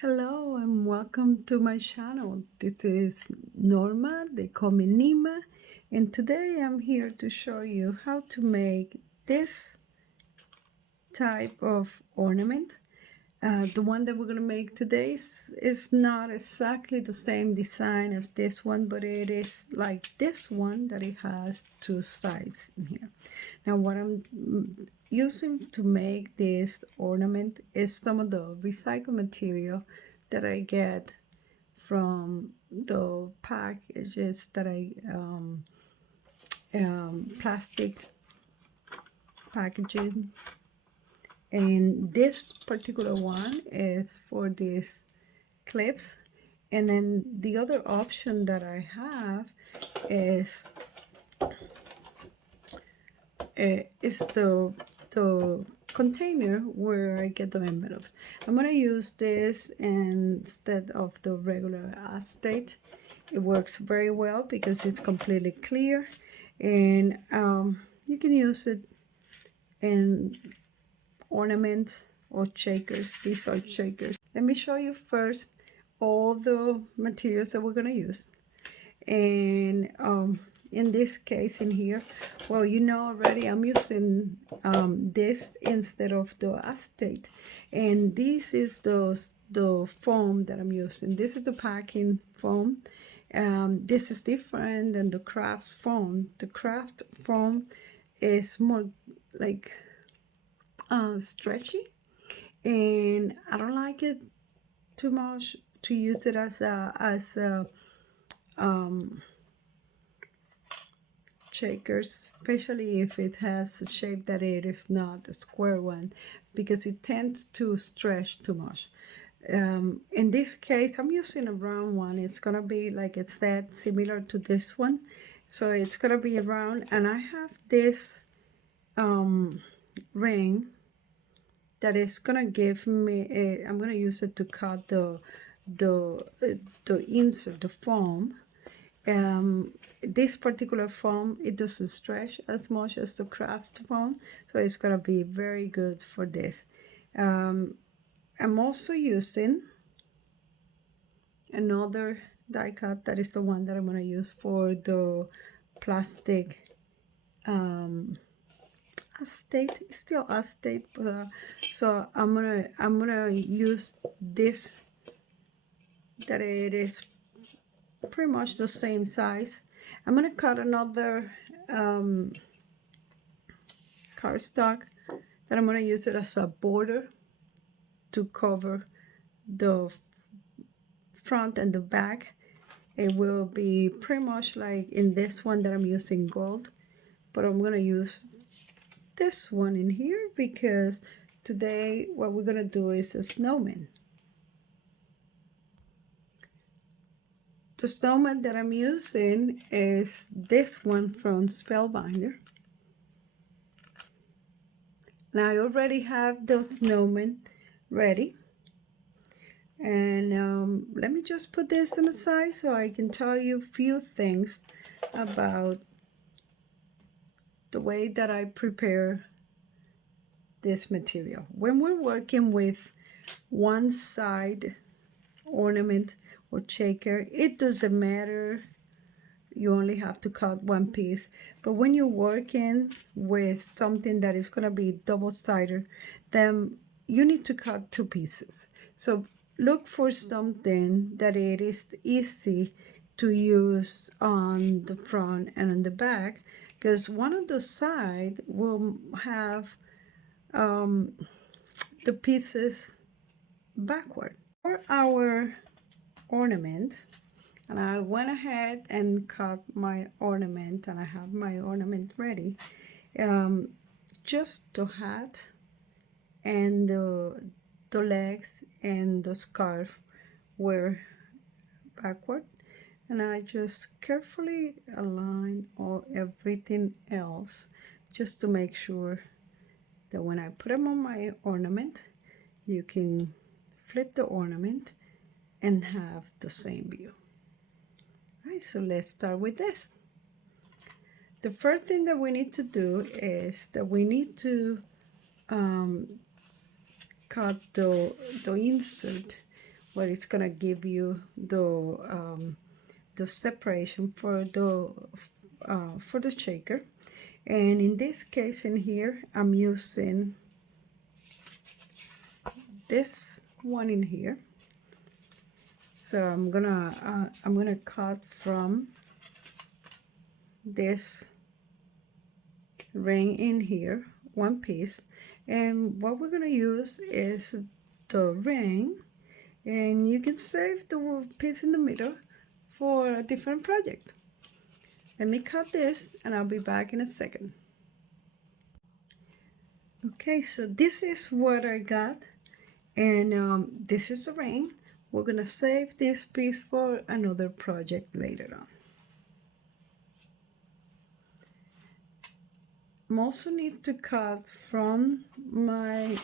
Hello and welcome to my channel. This is Norma, they call me Nima, and today I'm here to show you how to make this type of ornament. The one that we're going to make today is not exactly the same design as this one, but it is like this one that it has two sides in here. Now what I'm using to make this ornament is some of the recycled material that I get from the packages that I plastic packaging, and this particular one is for these clips. And then the other option that I have is the container where I get the envelopes. I'm gonna use this instead of the regular acetate. It works very well because it's completely clear, and you can use it in ornaments or shakers. These are shakers. Let me show you first all the materials that we're gonna use. And in this case in here, well, you know already I'm using this instead of the acetate, and this is the foam that I'm using. This is the packing foam. This is different than the craft foam. The craft foam is more like stretchy, and I don't like it too much to use it as a shakers, especially if it has a shape that it is not a square one, because it tends to stretch too much. In this case, I'm using a round one. It's gonna be, like it said, similar to this one, so it's gonna be a round. And I have this ring that is gonna give me I'm gonna use it to cut the insert, the foam. This particular foam, it doesn't stretch as much as the craft foam, so it's gonna be very good for this. I'm also using another die cut that is the one that I'm gonna use for the plastic acetate. It's still acetate, but so I'm gonna use this, that it is pretty much the same size. I'm gonna cut another cardstock that I'm gonna use it as a border to cover the front and the back. It will be pretty much like in this one that I'm using gold, but I'm gonna use this one in here because today what we're gonna do is a snowman. The snowman that I'm using is this one from Spellbinder. And I already have the snowman ready. And let me just put this on the side so I can tell you a few things about the way that I prepare this material. When we're working with one side ornament or shaker, it doesn't matter, you only have to cut one piece. But when you're working with something that is going to be double-sided, then you need to cut two pieces. So look for something that it is easy to use on the front and on the back, because one of the side will have the pieces backward. For our ornament, and I went ahead and cut my ornament, and I have my ornament ready. Just the hat and the legs and the scarf were backward, and I just carefully align everything else just to make sure that when I put them on my ornament, you can flip the ornament and have the same view. Right, so let's start with this. The first thing that we need to do is that we need to cut the insert where it's gonna give you the separation for the shaker. And in this case in here, I'm using this one in here. So I'm gonna cut from this ring in here one piece, and what we're gonna use is the ring, and you can save the piece in the middle for a different project. Let me cut this and I'll be back in a second. Okay, so this is what I got, and this is the ring. We're gonna save this piece for another project later on. I'm also need to cut from my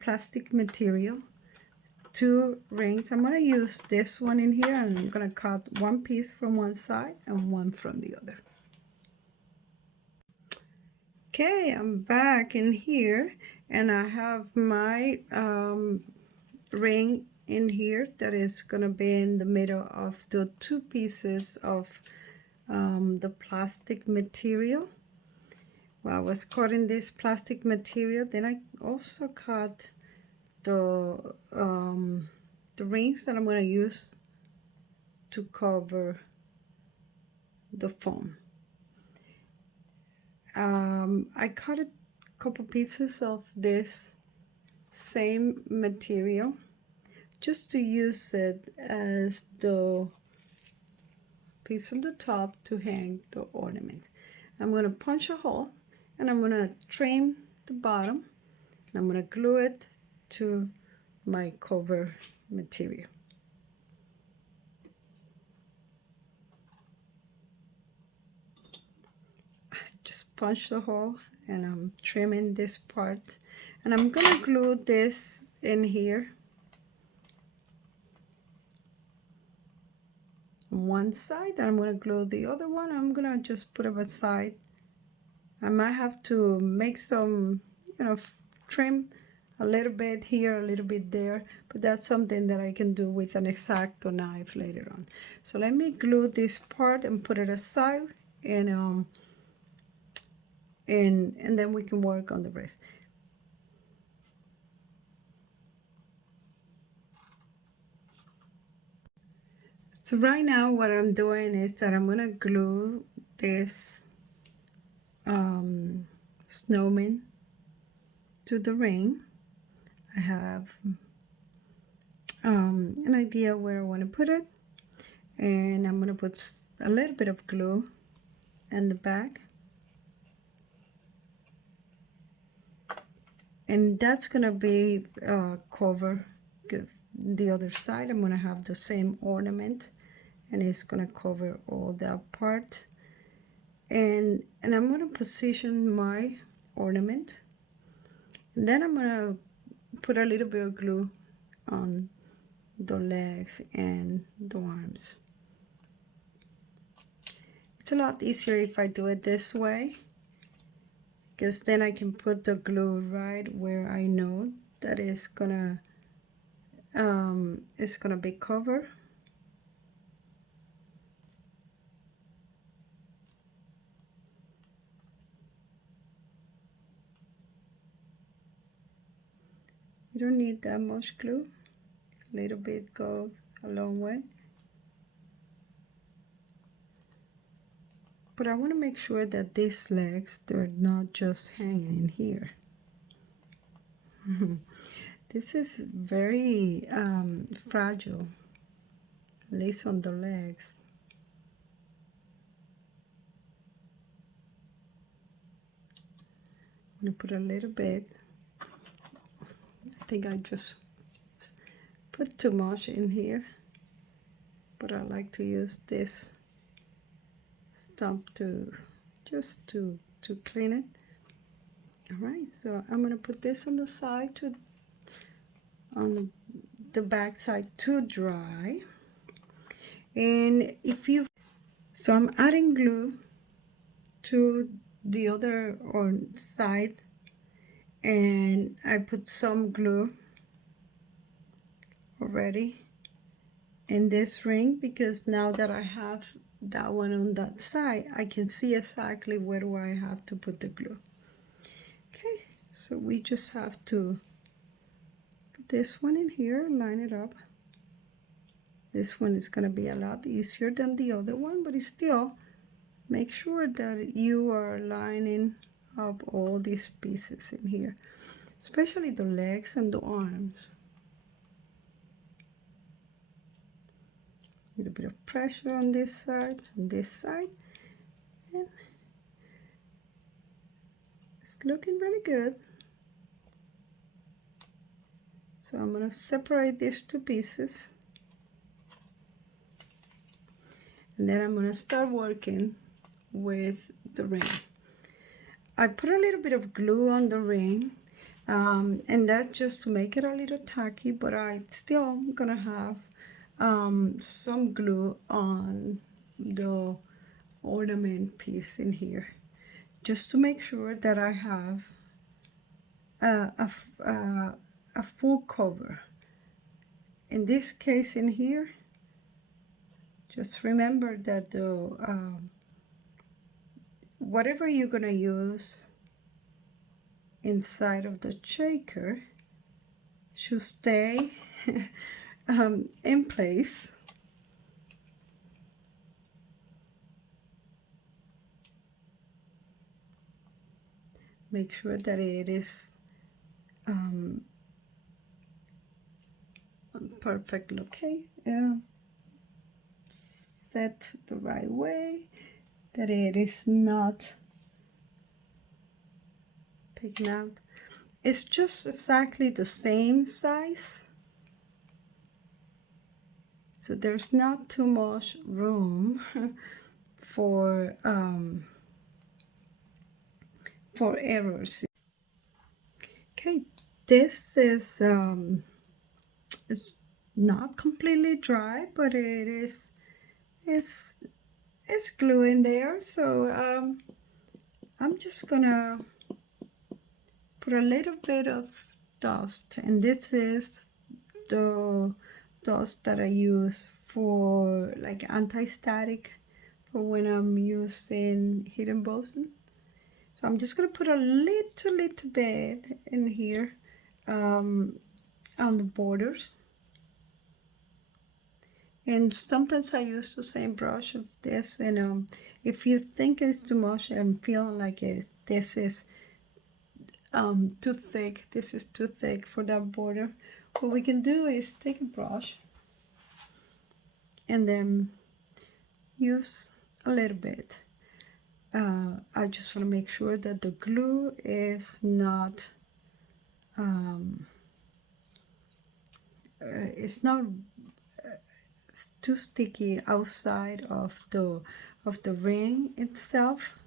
plastic material 2 rings. I'm gonna use this one in here, and I'm gonna cut one piece from one side and one from the other. Okay, I'm back in here, and I have my ring in here that is gonna be in the middle of the 2 pieces of the plastic material. Well, I was cutting this plastic material, then I also cut the rings that I'm going to use to cover the foam. I cut a couple pieces of this same material just to use it as the piece on the top to hang the ornament. I'm going to punch a hole, and I'm going to trim the bottom, and I'm going to glue it to my cover material. Just punch the hole, and I'm trimming this part, and I'm going to glue this in here on one side, and I'm going to glue the other one. I'm going to just put it aside. I might have to make some, trim a little bit here, a little bit there, but that's something that I can do with an X-Acto knife later on. So let me glue this part and put it aside, and then we can work on the rest. So right now what I'm doing is that I'm gonna glue this snowman to the ring. I have an idea where I want to put it, and I'm going to put a little bit of glue in the back, and that's going to be cover the other side. I'm going to have the same ornament, and it's going to cover all that part, and I'm going to position my ornament, and then I'm going to put a little bit of glue on the legs and the arms. It's a lot easier if I do it this way, because then I can put the glue right where I know that it's gonna be covered. You don't need that much glue. A little bit goes a long way. But I want to make sure that these legs, they're not just hanging in here. This is very fragile, at least on the legs. I'm going to put a little bit. I think I just put too much in here, but I like to use this stump to just to clean it. All right, so I'm gonna put this on the side on the back side to dry. And so I'm adding glue to the other side, and I put some glue already in this ring, because now that I have that one on that side, I can see exactly where do I have to put the glue. Okay, so we just have to put this one in here, line it up. This one is going to be a lot easier than the other one, but it's still, make sure that you are lining up all these pieces in here, especially the legs and the arms. A little bit of pressure on this side, and it's looking really good. So I'm going to separate these two pieces, and then I'm going to start working with the ring. I put a little bit of glue on the ring, and that's just to make it a little tacky, but I still gonna have some glue on the ornament piece in here, just to make sure that I have a full cover. In this case in here, just remember that the whatever you're gonna use inside of the shaker should stay in place. Make sure that it is perfect, okay? Set the right way, that it is not picking out. It's just exactly the same size, so there's not too much room for errors. Okay, this is it's not completely dry, but it's glue in there, so I'm just gonna put a little bit of dust, and this is the dust that I use for like anti-static for when I'm using hidden boson. So I'm just gonna put a little bit in here on the borders, and sometimes I use the same brush of this, and if you think it's too much and feel like this is too thick, this is too thick for that border, what we can do is take a brush and then use a little bit. I just want to make sure that the glue is not it's not too sticky outside of the ring itself.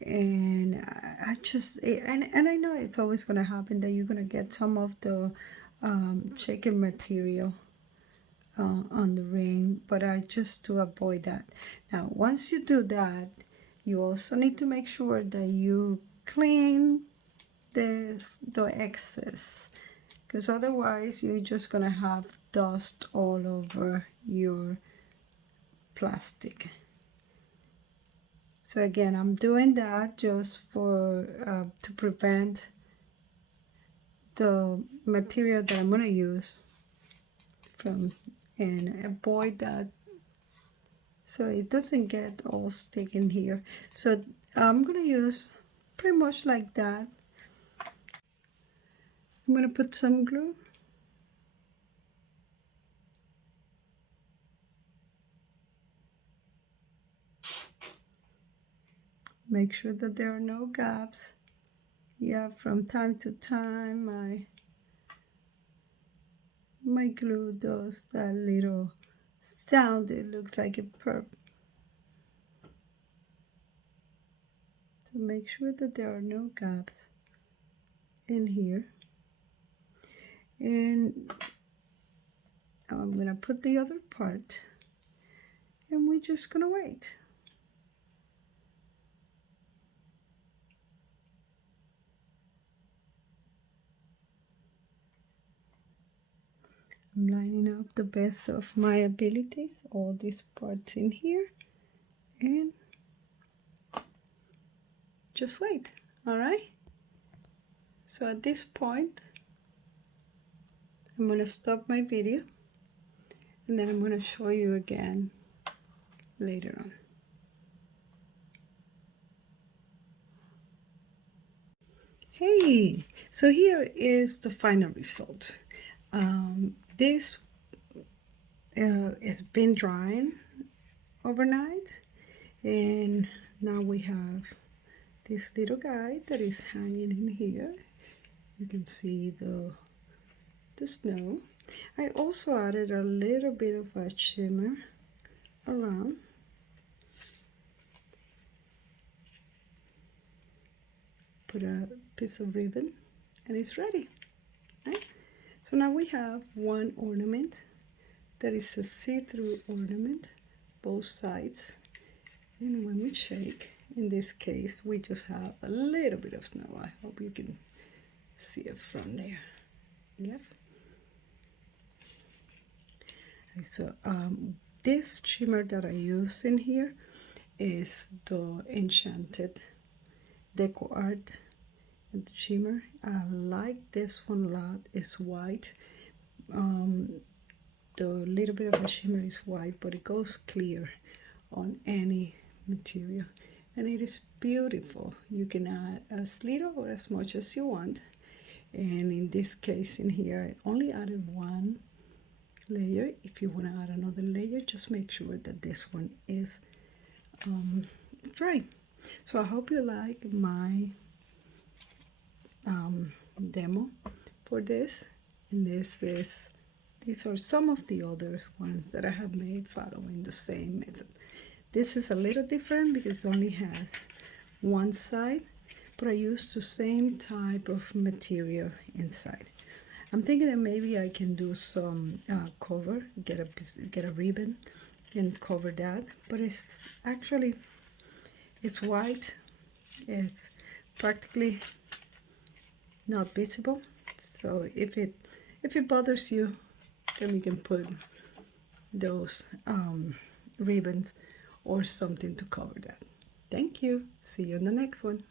And I just and I know it's always going to happen that you're going to get some of the chicken material on the ring, but I just to avoid that. Now once you do that, you also need to make sure that you clean the excess, because otherwise you're just gonna have dust all over your plastic. So again, I'm doing that just for to prevent the material that I'm gonna use from, and avoid that so it doesn't get all stick in here. So I'm gonna use pretty much like that. I'm gonna put some glue. Make sure that there are no gaps. Yeah, from time to time my glue does that little sound. It looks like a perp. So make sure that there are no gaps in here. And I'm gonna put the other part, and we're just gonna wait. I'm lining up the best of my abilities, all these parts in here, and just wait. All right, so at this point I'm going to stop my video, and then I'm going to show you again later on. Hey, so here is the final result. This has been drying overnight, and now we have this little guy that is hanging in here. You can see the snow. I also added a little bit of a shimmer around. Put a piece of ribbon and it's ready. Right? So now we have one ornament that is a see-through ornament, both sides. And when we shake, in this case, we just have a little bit of snow. I hope you can see it from there. Yep. So this shimmer that I use in here is the Enchanted Deco Art shimmer. I like this one a lot. It's white. The little bit of the shimmer is white, but it goes clear on any material, and it is beautiful. You can add as little or as much as you want, and in this case in here I only added one layer. If you want to add another layer, just make sure that this one is dry. So I hope you like my demo for this, and these are some of the other ones that I have made following the same method. This is a little different because it only has one side, but I used the same type of material inside. I'm thinking that maybe I can do some cover, get a ribbon and cover that, but it's actually, it's white, it's practically not visible. So if it bothers you, then we can put those ribbons or something to cover that. Thank you. See you in the next one.